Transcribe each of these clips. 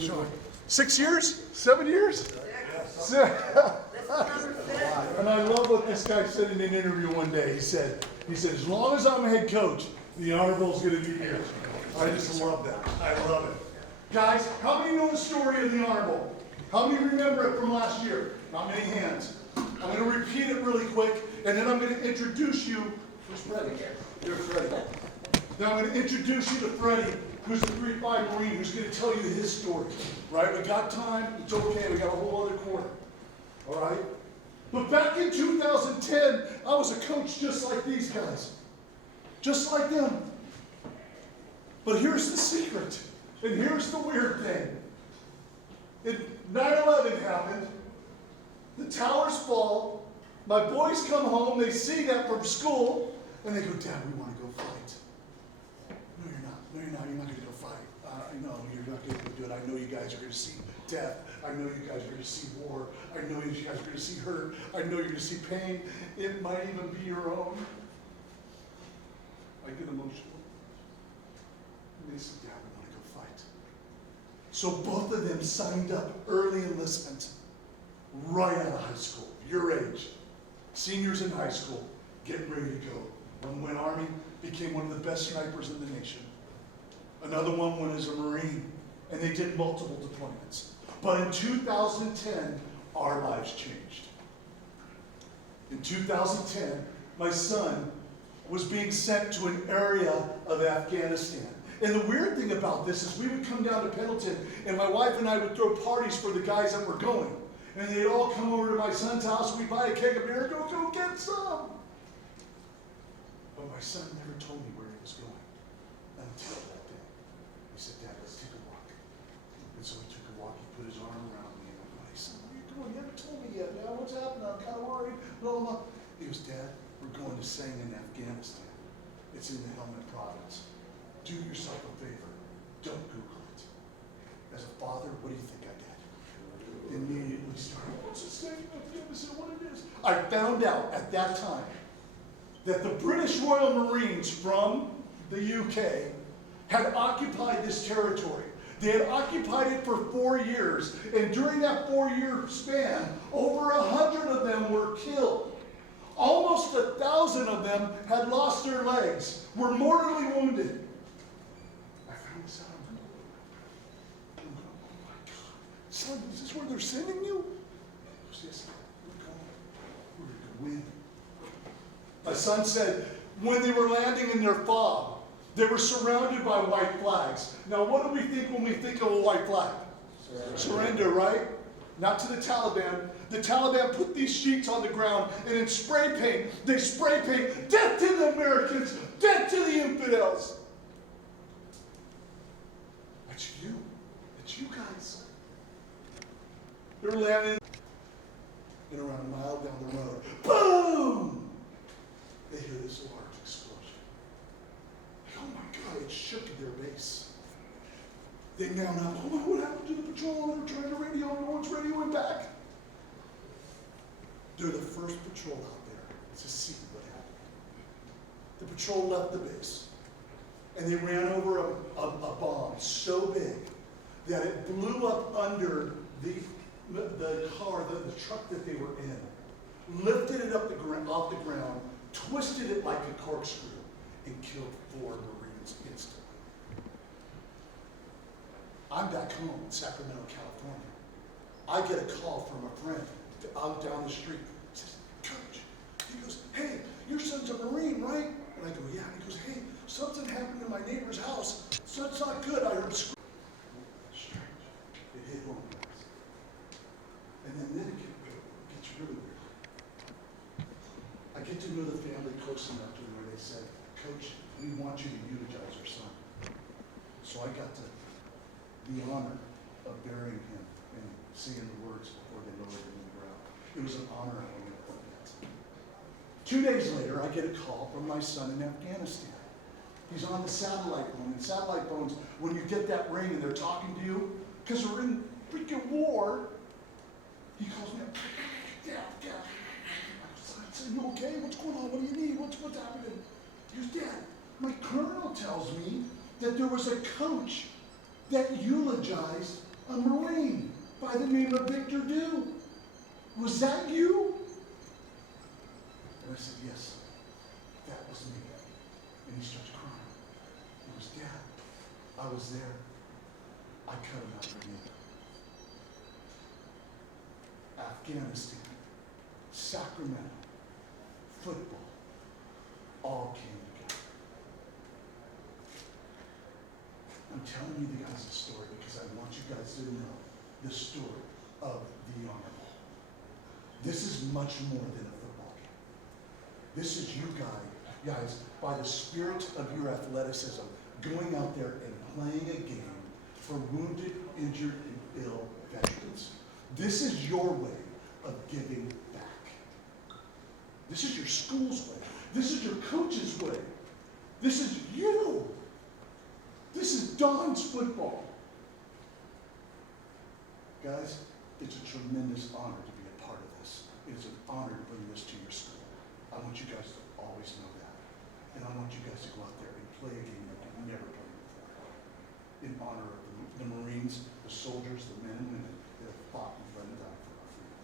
Sean, 6 years? 7 years? And I love what this guy said in an interview one day. He said, as long as I'm head coach, the Honor Bowl is going to be here. I just love that. I love it. Guys, how many know the story of the Honor Bowl? How many remember it from last year? Not many hands. I'm going to repeat it really quick, and then I'm going to introduce you. Who's Freddie? You're Freddie. Now I'm going to introduce you to Freddie, who's the 3-5 Marine, who's going to tell you his story. Right? We got time. It's okay. We got a whole other quarter. All right? But back in 2010, I was a coach just like these guys. Just like them. But here's the secret. And here's the weird thing. 9/11 happened. The towers fall. My boys come home. They see that from school. And they go, Dad, we want to go fight. No, you're not. No, you're not. You're not going to go fight. I know you're not going to do it. I know you guys are going to see death. I know you guys are going to see war. I know you guys are going to see hurt. I know you're going to see pain. It might even be your own. I get emotional. And they said, Dad, we want to go fight. So both of them signed up early enlistment right out of high school, your age. Seniors in high school, getting ready to go. One went Army, became one of the best snipers in the nation. Another one went as a Marine, and they did multiple deployments. But in 2010, our lives changed. In 2010, my son was being sent to an area of Afghanistan. And the weird thing about this is we would come down to Pendleton, and my wife and I would throw parties for the guys that were going. And they'd all come over to my son's house, we'd buy a keg of beer, go get some. But my son never told me where he was going until that day. He said, Dad, let's take a walk. And so we took a walk, he put his arm around me, and I'm like, son, what are you doing? You haven't told me yet, man. What's happening? I'm kind of worried. Blah, blah, blah. He goes, Dad, we're going to sing in Afghanistan. It's in the Helmand province. Do yourself a favor. Don't Google it. As a father, what do you think I did? Immediately started, what's it saying? What it is? I found out at that time that the British Royal Marines from the UK had occupied this territory. They had occupied it for 4 years, and during that 4-year span, over 100 of them were killed. Almost 1,000 of them had lost their legs, were mortally wounded. I found this out. I'm going, oh my God. Son, is this where they're sending you? He goes, yes, we're going to win. My son said, when they were landing in their fob, they were surrounded by white flags. Now, what do we think when we think of a white flag? Surrender, right? Not to the Taliban. The Taliban put these sheets on the ground, and in spray paint, they spray paint, death to the Americans, death to the infidels. That's you. That's you guys. They're landing, and around a mile down the road, boom! They hear this large explosion. Like, oh my God, it shook their base. They now know, oh my, what happened to the patrol? They're trying to radio, no one's radioing back. They're the first patrol out there to see what happened. The patrol left the base, and they ran over a bomb so big that it blew up under the car, the truck that they were in, lifted it up off the ground, twisted it like a corkscrew, and killed 4 Marines instantly. I'm back home in Sacramento, California. I get a call from a friend out down the street. He says, Coach, he goes, hey, your son's a Marine, right? And I go, yeah. And he goes, hey, something happened in my neighbor's house. So it's not good. I heard screams. Strange. It hit home. And then it gets really weird. I get to know the family close enough to where they said, Coach, we want you to eulogize your son. So I got the honor of burying him and singing the words before they lowered him in the ground. It was an honor I won't forget. 2 days later, I get a call from my son in Afghanistan. He's on the satellite phone. And satellite phones, when you get that ring and they're talking to you, because we're in freaking war, he calls me up, Dad. I said, you okay? What's going on? What do you need? What's happening? He goes, Dad, my colonel tells me that there was a coach that eulogized a Marine by the name of Victor Dew. Was that you? And I said, yes, that was me. And he starts crying. He goes, Dad, I was there. I cut him out of the game. Afghanistan, Sacramento, football, all came together. I'm telling you guys a story because I want you guys to know the story of the Honor Bowl. This is much more than a football game. This is you guys, by the spirit of your athleticism, going out there and playing a game for wounded, injured, and ill veterans. This is your way of giving back. This is your school's way. This is your coach's way. This is you. This is Don's football. Guys, it's a tremendous honor to be a part of this. It is an honor to bring this to your school. I want you guys to always know that. And I want you guys to go out there and play a game that you've never played before. In honor of the Marines, the soldiers, the men and women that have fought and bled and died for our freedom.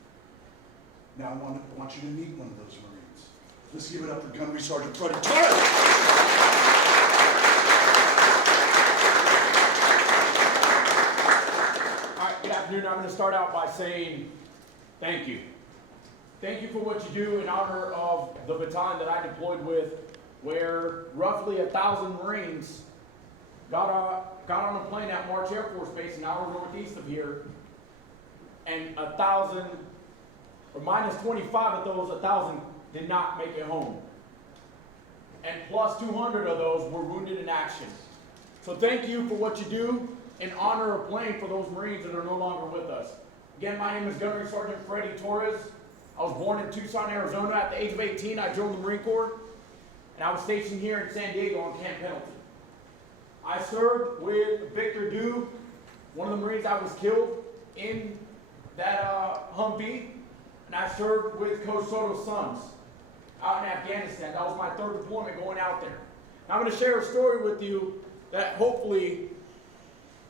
Now I want you to meet one of those Marines. Let's give it up for Gunnery Sergeant Freddie Torres. Good afternoon. I'm going to start out by saying thank you. Thank you for what you do in honor of the battalion that I deployed with, where roughly 1,000 Marines got on a plane at March Air Force Base an hour northeast of here, and 1,000, or minus 25 of those 1,000 did not make it home. And plus 200 of those were wounded in action. So thank you for what you do in honor of playing for those Marines that are no longer with us. Again, my name is Gunnery Sergeant Freddie Torres. I was born in Tucson, Arizona. At the age of 18, I joined the Marine Corps, and I was stationed here in San Diego on Camp Pendleton. I served with Victor Dew, one of the Marines that was killed in that Humvee, and I served with Coach Soto's sons out in Afghanistan. That was my third deployment going out there. Now I'm going to share a story with you that hopefully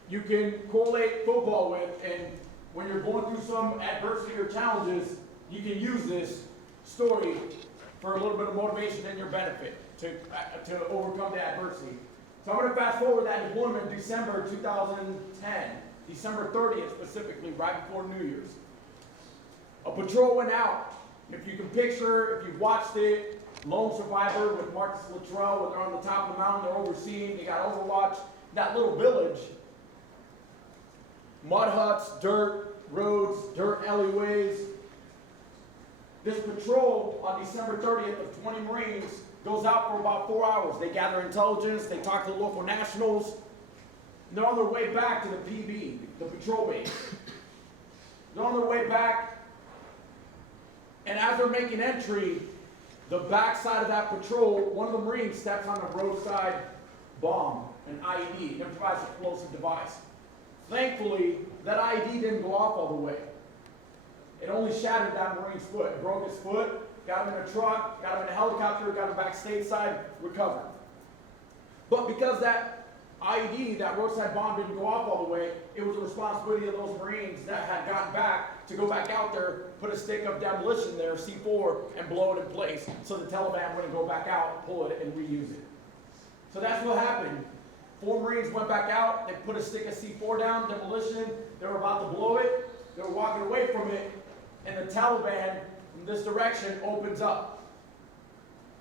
you can correlate football with, and when you're going through some adversity or challenges, you can use this story for a little bit of motivation and your benefit to overcome the adversity. So I'm going to fast forward that deployment December 2010, December 30th specifically, right before New Year's. A patrol went out. If you can picture, if you've watched it, Lone Survivor with Marcus Luttrell, when they're on the top of the mountain, they're overseeing, they got Overwatch, that little village. Mud huts, dirt, roads, dirt alleyways. This patrol on December 30th of 20 Marines goes out for about 4 hours. They gather intelligence, they talk to the local nationals, and they're on their way back to the PB, the patrol base. They're on their way back, and as they're making entry, the back side of that patrol, one of the Marines steps on a roadside bomb, an IED, an improvised explosive device. Thankfully, that IED didn't go off all the way. It only shattered that Marine's foot. It broke his foot, got him in a truck, got him in a helicopter, got him back stateside, recovered. But because that IED, that roadside bomb, didn't go off all the way, it was the responsibility of those Marines that had gotten back to go back out there, put a stick of demolition there, C4, and blow it in place so the Taliban wouldn't go back out, pull it, and reuse it. So that's what happened. 4 Marines went back out, they put a stick of C4 down, demolition, they were about to blow it, they were walking away from it, and the Taliban, from this direction, opens up.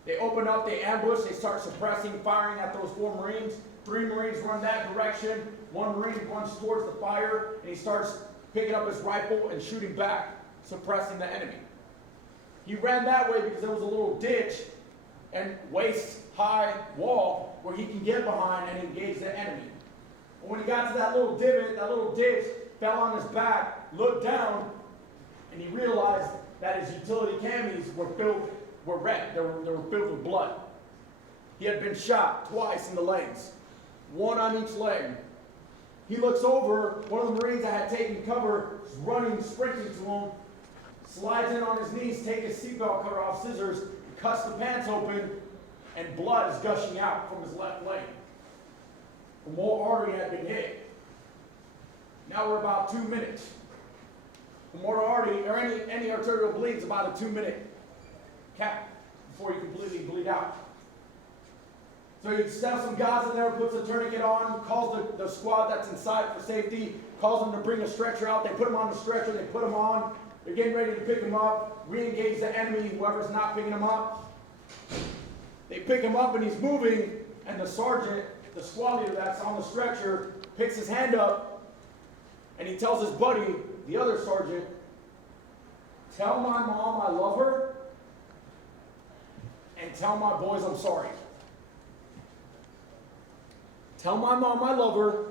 They open up, they ambush, they start suppressing, firing at those 4 Marines. 3 Marines run that direction, 1 Marine runs towards the fire, and he starts picking up his rifle and shooting back, suppressing the enemy. He ran that way because there was a little ditch and waist-high wall where he can get behind and engage the enemy. And when he got to that little divot, that little ditch, fell on his back, looked down, and he realized that his utility camis were red. They were filled with blood. He had been shot twice in the legs, 1 on each leg. He looks over, one of the Marines that had taken cover is running, sprinting to him, slides in on his knees, takes his seatbelt cover off, scissors, cuts the pants open, and blood is gushing out from his left leg. The whole artery had been hit. Now we're about 2 minutes. The mortal artery, or any arterial bleed, is about a 2-minute cap before you completely bleed out. So he stuffs some gauze in there, puts a tourniquet on, calls the squad that's inside for safety, calls them to bring a stretcher out. They put him on the stretcher, they put him on. They're getting ready to pick him up, re-engage the enemy, whoever's not picking him up. They pick him up and he's moving, and the sergeant, the squad leader that's on the stretcher, picks his hand up, and he tells his buddy, the other sergeant, "Tell my mom I love her, and tell my boys I'm sorry." Tell my mom I love her,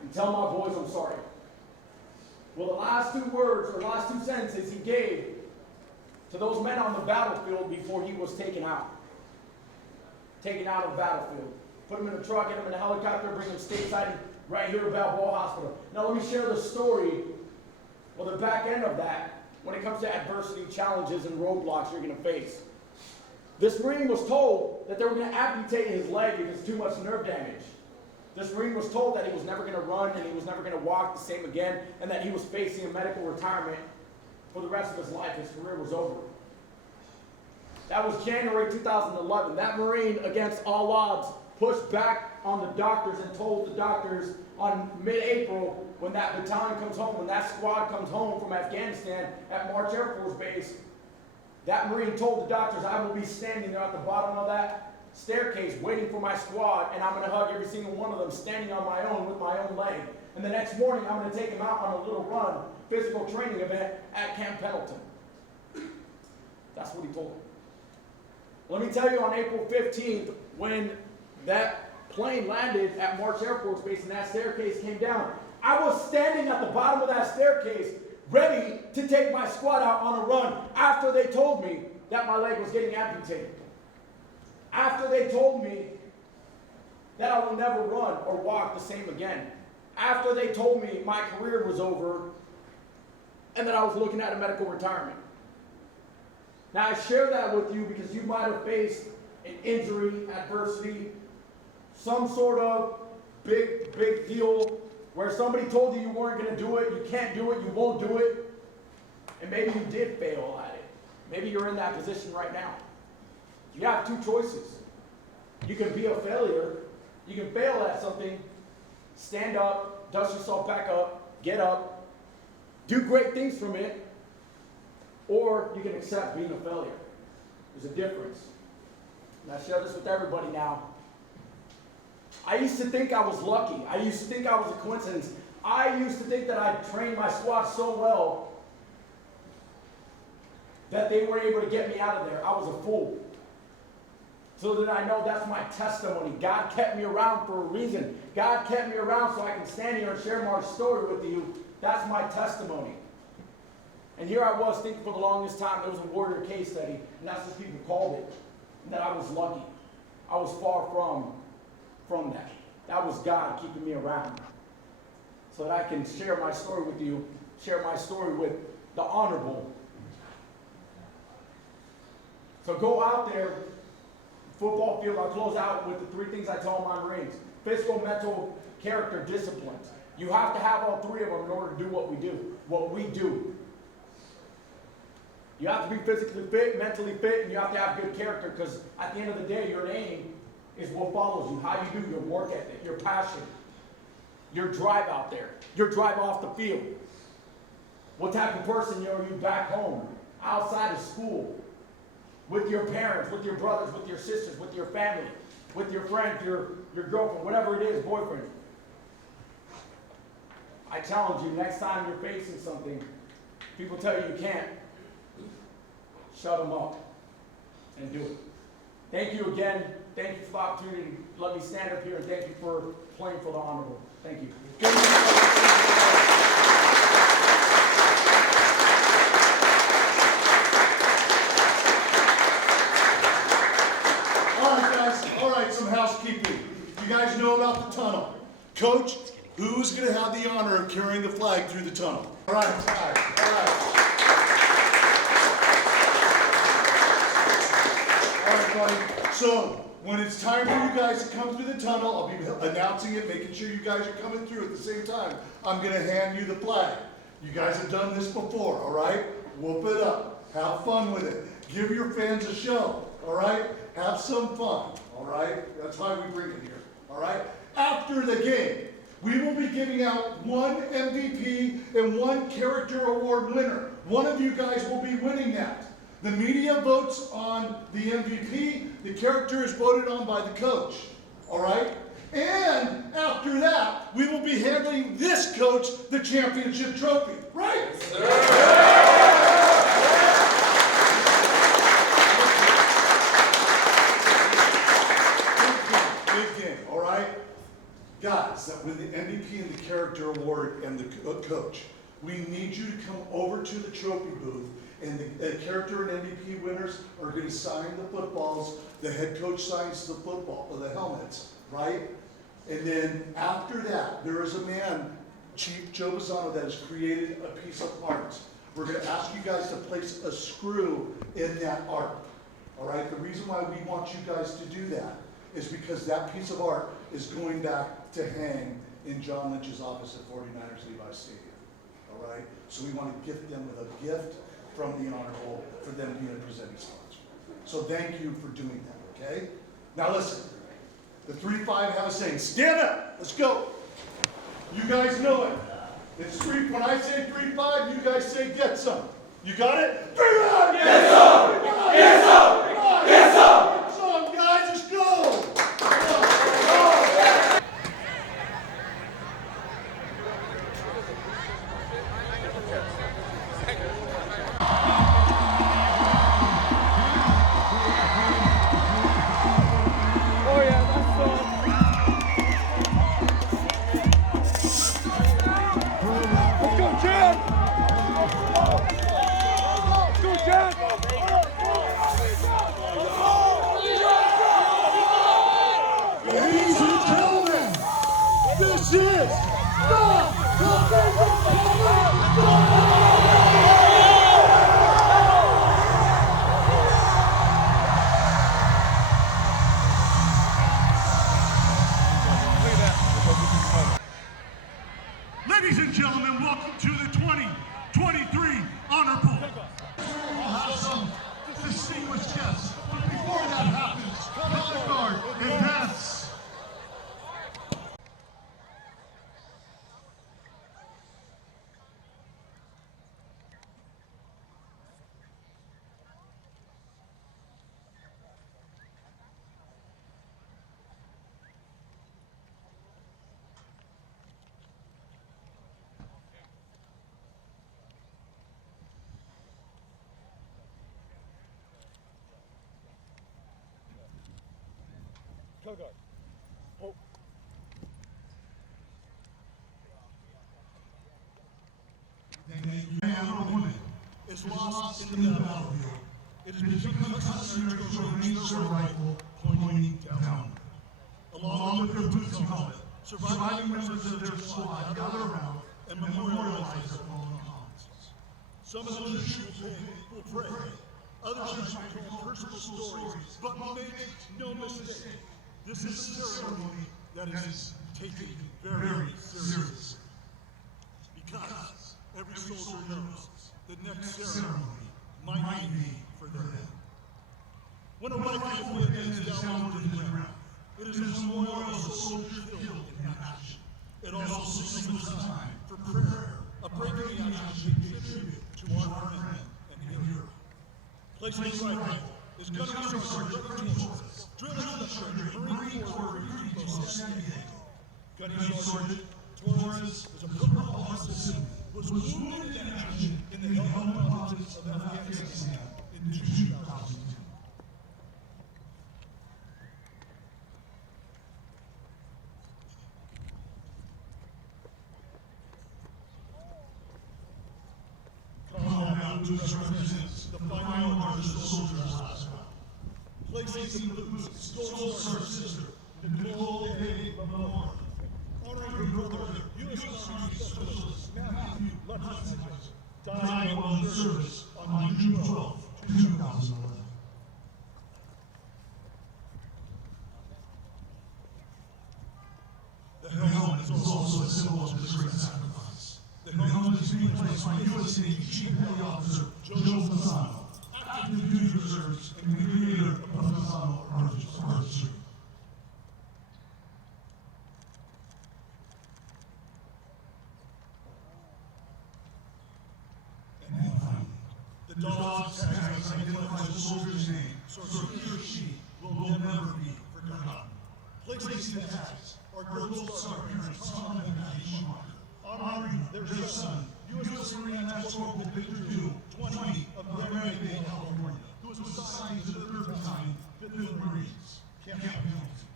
and tell my boys I'm sorry. Well, the last 2 words, or last 2 sentences he gave to those men on the battlefield before he was taken out. Taken out of the battlefield. Put him in a truck, get him in a helicopter, bring him stateside right here at Balboa Hospital. Now let me share the story, well, the back end of that, when it comes to adversity, challenges, and roadblocks you're going to face. This Marine was told that they were going to amputate his leg because too much nerve damage. This Marine was told that he was never going to run and he was never going to walk the same again, and that he was facing a medical retirement for the rest of his life. His career was over. That was January 2011. That Marine, against all odds, pushed back on the doctors and told the doctors on mid-April, when that battalion comes home, when that squad comes home from Afghanistan at March Air Force Base, that Marine told the doctors, "I will be standing there at the bottom of that staircase waiting for my squad, and I'm going to hug every single one of them standing on my own with my own leg. And the next morning, I'm going to take them out on a little run, physical training event at Camp Pendleton." That's what he told them. Let me tell you, on April 15th, when that plane landed at March Air Force Base and that staircase came down, I was standing at the bottom of that staircase ready to take my squad out on a run after they told me that my leg was getting amputated. After they told me that I will never run or walk the same again. After they told me my career was over and that I was looking at a medical retirement. Now I share that with you because you might have faced an injury, adversity, some sort of big deal where somebody told you you weren't going to do it, you can't do it, you won't do it, and maybe you did fail at it. Maybe you're in that position right now. You have 2 choices. You can be a failure, you can fail at something, stand up, dust yourself back up, get up, do great things from it, or you can accept being a failure. There's a difference. And I share this with everybody now. I used to think I was lucky. I used to think I was a coincidence. I used to think that I trained my squad so well that they were able to get me out of there. I was a fool. So that I know that's my testimony. God kept me around for a reason. God kept me around so I can stand here and share my story with you. That's my testimony. And here I was thinking for the longest time it was a warrior case study, and that's what people called it. And that I was lucky. I was far from that. That was God keeping me around. So that I can share my story with you, share my story with the Honor Bowl. So go out there, football field, I'll close out with the 3 things I tell my Marines. Physical, mental, character, discipline. You have to have all 3 of them in order to do what we do. You have to be physically fit, mentally fit, and you have to have good character, because at the end of the day, your name is what follows you. How you do your work ethic, your passion, your drive out there, your drive off the field. What type of person are you back home, outside of school, with your parents, with your brothers, with your sisters, with your family, with your friends, your girlfriend, whatever it is, boyfriend. I challenge you, next time you're facing something, people tell you you can't, shut them up and do it. Thank you again. Thank you for the opportunity to let me stand up here, and thank you for playing for the Honor Bowl. Thank you. All right, guys. All right, some housekeeping. You guys know about the tunnel. Coach, who's going to have the honor of carrying the flag through the tunnel? All right, all right, all right. All right, everybody. So, when it's time for you guys to come through the tunnel, I'll be announcing it, making sure you guys are coming through at the same time. I'm gonna hand you the flag. You guys have done this before, all right? Whoop it up. Have fun with it. Give your fans a show, all right? Have some fun, all right? That's why we bring it here, all right? After the game, we will be giving out one MVP and one character award winner. One of you guys will be winning that. The media votes on the MVP. The character is voted on by the coach, all right? And after that, we will be handing this coach the championship trophy, right? Big game, all right? Guys, that win the MVP and the character award and the coach, we need you to come over to the trophy booth, and the character and MVP winners are going to sign the footballs. The head coach signs the football, or the helmets, right? And then after that, there is a man, Chief Joe Bazzano, that has created a piece of art. We're going to ask you guys to place a screw in that art, all right? The reason why we want you guys to do that is because that piece of art is going back to hang in John Lynch's office at 49ers Levi Stadium, all right? So we want to gift them with a gift from the Honor Bowl for them being a presenting sponsor. So thank you for doing that, okay? Now listen, the 3-5 have a saying. Stand up, let's go. You guys know it. It's 3, when I say 3-5, you guys say get some. You got it? 3-5! Get some! Get some! Get some! Get some, guys, let's go! Ladies and gentlemen, this is the Cathedral Catholic Ladies and gentlemen, welcome to the 2023 Honor Bowl. We'll have some distinguished guests, but before that happens, color guard, advance. Guard. Oh. Man or woman is lost in the battlefield. It has become customary to raise their rifle pointing down. Along with their boots and helmet, surviving members of their squad gather around and memorialize their fallen comrades. Some of those will pray, others might tell personal stories, but make no mistake. This is a ceremony that is taken very seriously. Because every soldier knows the next ceremony might be for them. When a rifle is down to the ground, it is a memorial of a soldier killed in action. It also signals a time for prayer, a breaking action to pay tribute to our friend and hero. Placing the rifle is Gunnery Sergeant Torres, Drill Instructor, Marine Corps Recruiting Post San Diego. Gunnery Sergeant Torres is a Purple Heart citizen, was wounded in action in the Helmand Mountains of Afghanistan in 2002. Colonel Mountains represents the final march of the soldiers last round. Placing the boots, Gold Star sister, Nicole A. Lamar. Honoring her brother, U.S. Army Specialist Matthew Lutz, died while in service on June 12, 2011. being placed by U.S. Navy Chief Petty Officer Joe Fasano, active duty reserves, and the creator of Fasano Artistry. And then finally, the dog's tags identify the soldier's name, so he or she will never be forgotten. Placing the tags are Gold Star parents Tom and Patty Schumacher, honoring their son, U.S. Marine Master Corporal Victor Du, 20 of Merrimack Bay, California, who was assigned to the 3rd Battalion, 5th Marines, Camp Pendleton.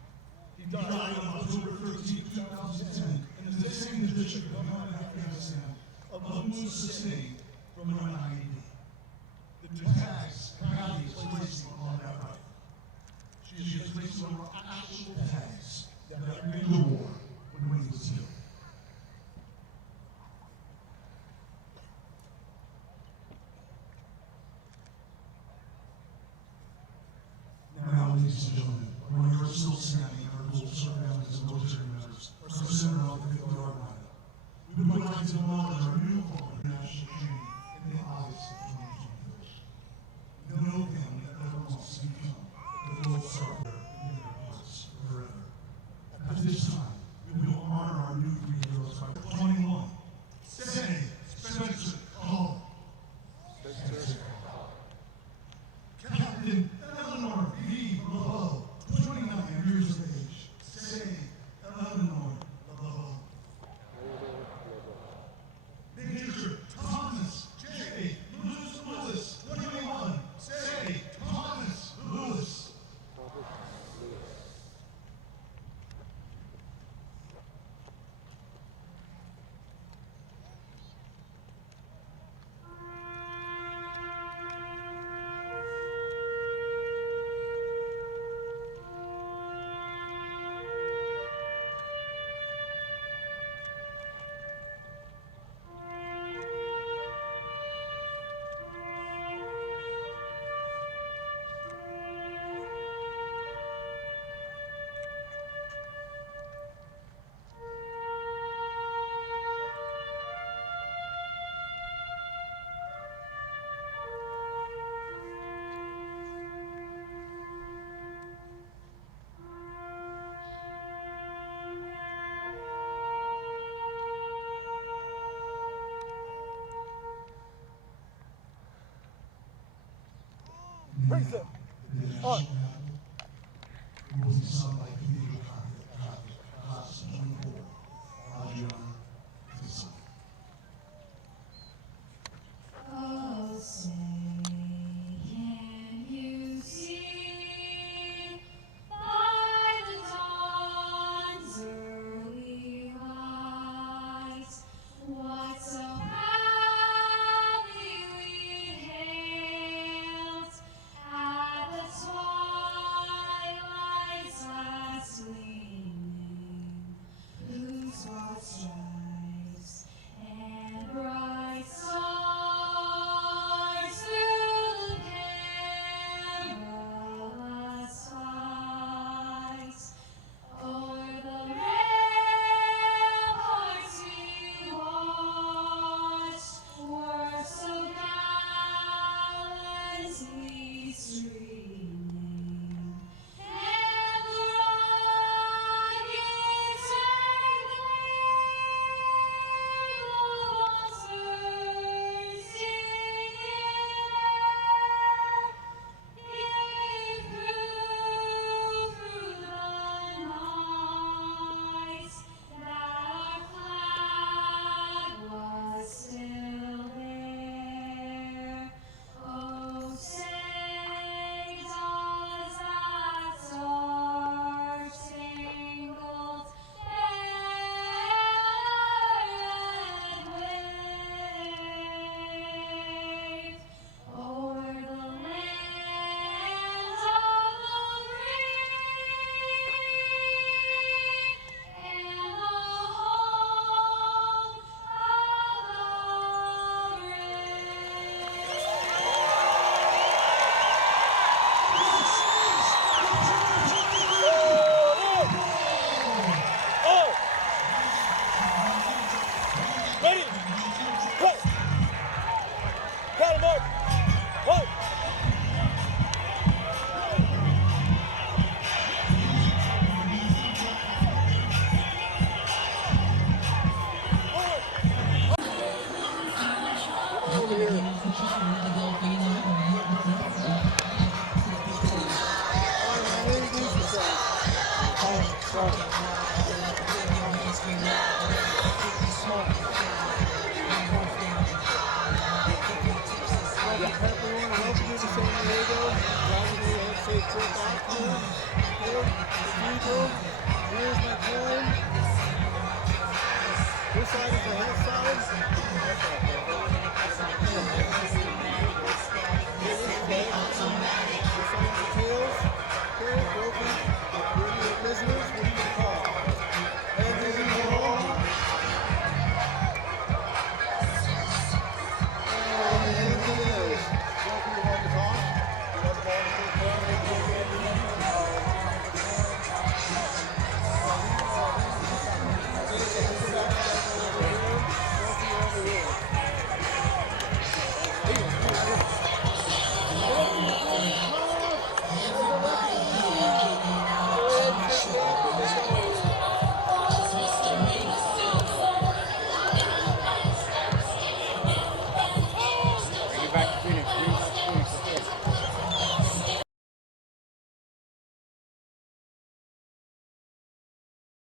He died on October 13, 2010, in the same district of Helmand, Afghanistan, of wounds sustained from an IED. The tags Patty is placing on that rifle. She is placing on actual tags that Victor wore when he was killed. Now, ladies and gentlemen, while you are still standing, our gold star families and military members are centered on the 50-yard line. We would like to acknowledge our new fallen national training in the August of 2024. No family ever wants to become the gold star bearer in their hearts forever. At this time, we will honor our new 3 heroes by 21. Say, Spencer Hall. Captain Eleanor V. LeBeau, 29 years of age. Say, Eleanor LeBeau. Major Thomas J. Lewis, 21. Say, Thomas Lewis. Praise Him. On. Will be sung by Cathedral Catholic High School. Adriana Fisson. Oh, say, can you see by the dawn's early light what so proudly we hailed at the twilight? at the afternoon. Okay, cathedral. Here's my coin. This side is the head side.